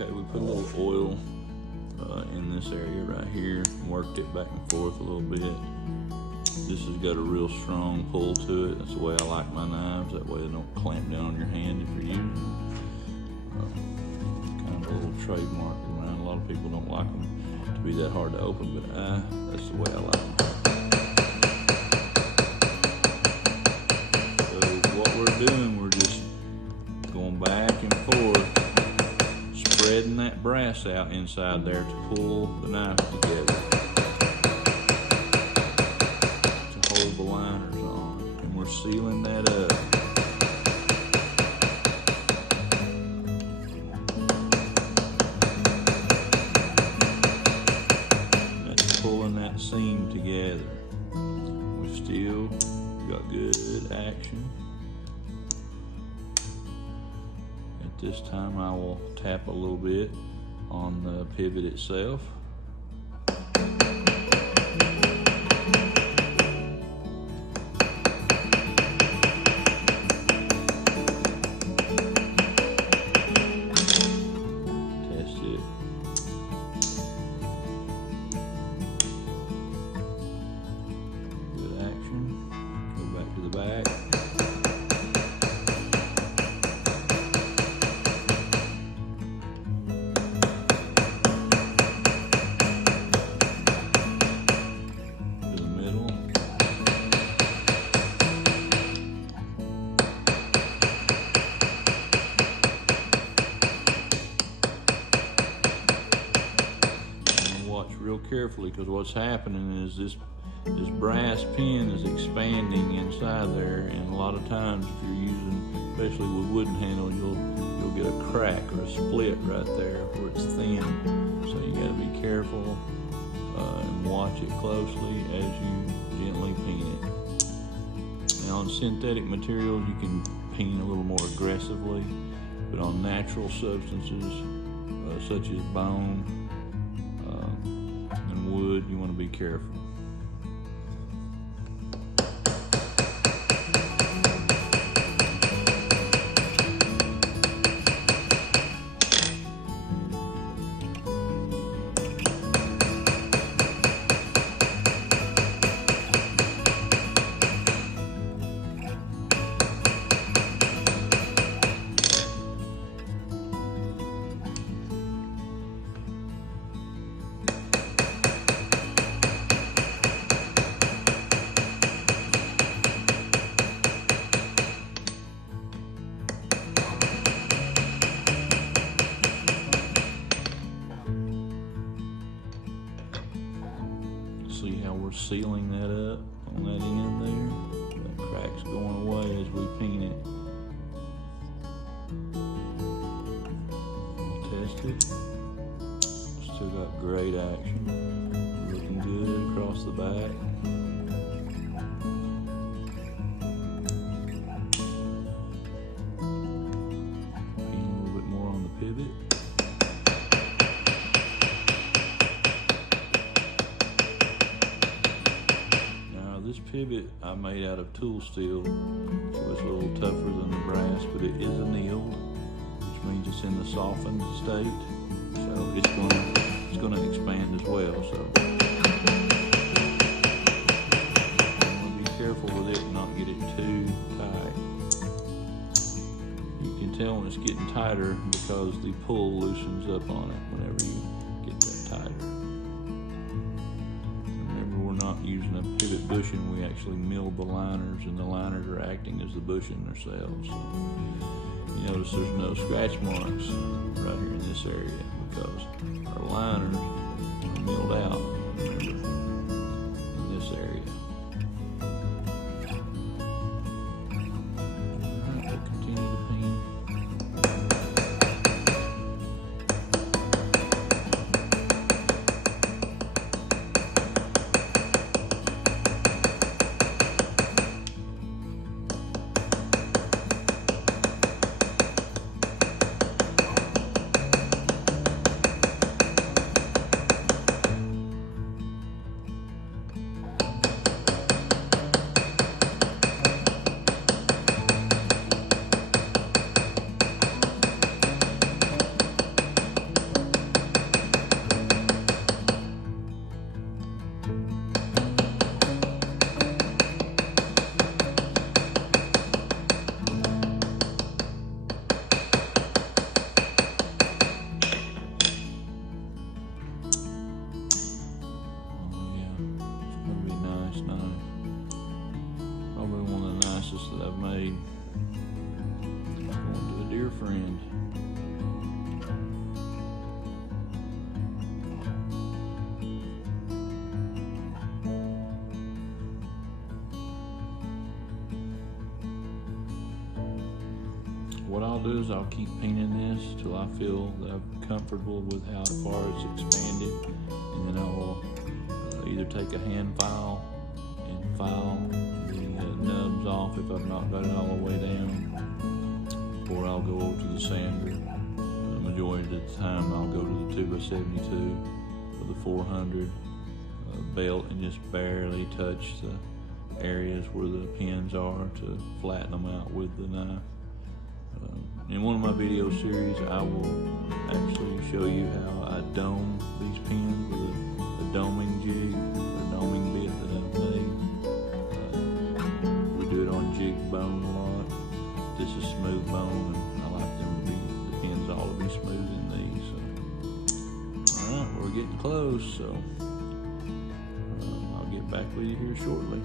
Okay, we put a little oil in this area right here, worked it back and forth a little bit. This has got a real strong pull to it. That's the way I like my knives. That way they don't clamp down on your hand if you're using them. Kind of a little trademark around. A lot of people don't like them to be that hard to open, but that's the way I like them. So what we're doing, we're just going back and forth, spreading that brass out inside there to pull the knife together, to hold the liners on, and we're sealing that up. That's pulling that seam together. We've still got good action. This time I will tap a little bit on the pivot itself. Test it. Good action. Go back to the back. Watch real carefully, because what's happening is this brass pin is expanding inside there, and a lot of times if you're using, especially with wooden handle, you'll get a crack or a split right there where it's thin. So you got to be careful and watch it closely as you gently peen it. Now on synthetic materials you can peen a little more aggressively, but on natural substances such as bone and wood, you want to be careful. See how we're sealing that up on that end there? That crack's going away as we peen it. We'll test it. Still got great action. Looking good across the back. Peen a little bit more on the pivot. This pivot I made out of tool steel, so it's a little tougher than the brass, but it is annealed, which means it's in the softened state, so it's going to expand as well. So you want to be careful with it and not get it too tight. You can tell when it's getting tighter because the pull loosens up on it whenever you get that tighter. Not using a pivot bushing, we actually milled the liners, and the liners are acting as the bushing themselves. So you notice there's no scratch marks right here in this area because our liners are milled out, remember, in this area. Alright, we'll continue to peen. I'll do is I'll keep peening this till I feel that I'm comfortable with how far it's expanded, and then I will either take a hand file and file the nubs off if I've not got it all the way down, or I'll go over to the sander. The majority of the time I'll go to the 2x72 with a 400 belt and just barely touch the areas where the pins are to flatten them out with the knife. In one of my video series, I will actually show you how I dome these pins with a doming jig, or doming bit that I've made. We do it on jig bone a lot. This is smooth bone, and I like them to be, the pins all to be smooth in these. So, all right, we're getting close, so I'll get back with you here shortly.